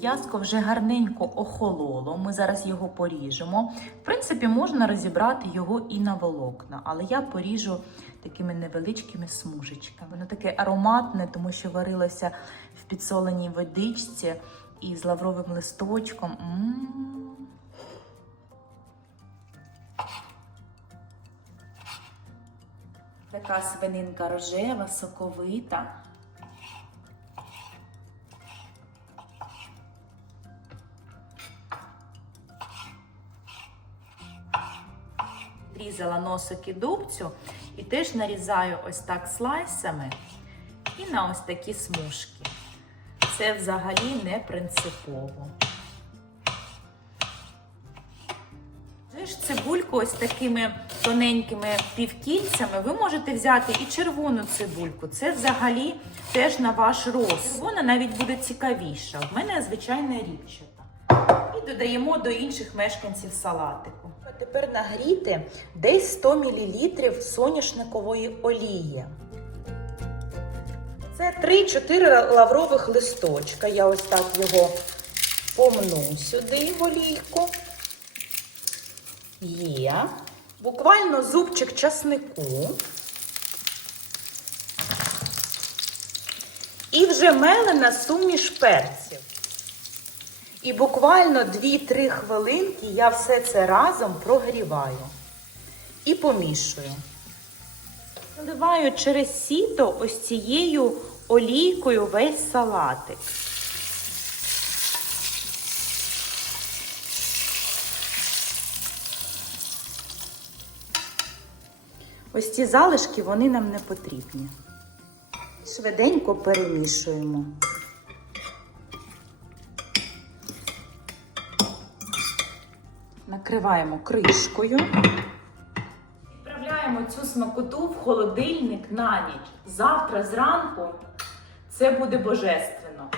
М'яско вже гарненько охололо. Ми зараз його поріжемо. В принципі, можна розібрати його і на волокна, але я поріжу такими невеличкими смужечками. Воно таке ароматне, тому що варилося в підсоленій водичці і з лавровим листочком. М. Така свининка рожева, соковита. Різала носик і дубцю і теж нарізаю ось так слайсами і на ось такі смужки. Це взагалі не принципово. Цибульку ось такими тоненькими півкільцями ви можете взяти і червону цибульку. Це взагалі теж на ваш роз. Червона навіть буде цікавіша. В мене звичайна ріпчата. І додаємо до інших мешканців салатику. Тепер нагріти десь 100 мл соняшникової олії. Це 3-4 лаврових листочка. Я ось так його помну сюди в олійку. Є. Буквально зубчик часнику. І вже мелена суміш перців. І буквально 2-3 хвилинки я все це разом прогріваю і помішую. Наливаю через сіто ось цією олійкою весь салатик. Ось ці залишки вони нам не потрібні. Швиденько перемішуємо. Накриваємо кришкою. Відправляємо цю смакоту в холодильник на ніч. Завтра зранку це буде божественно.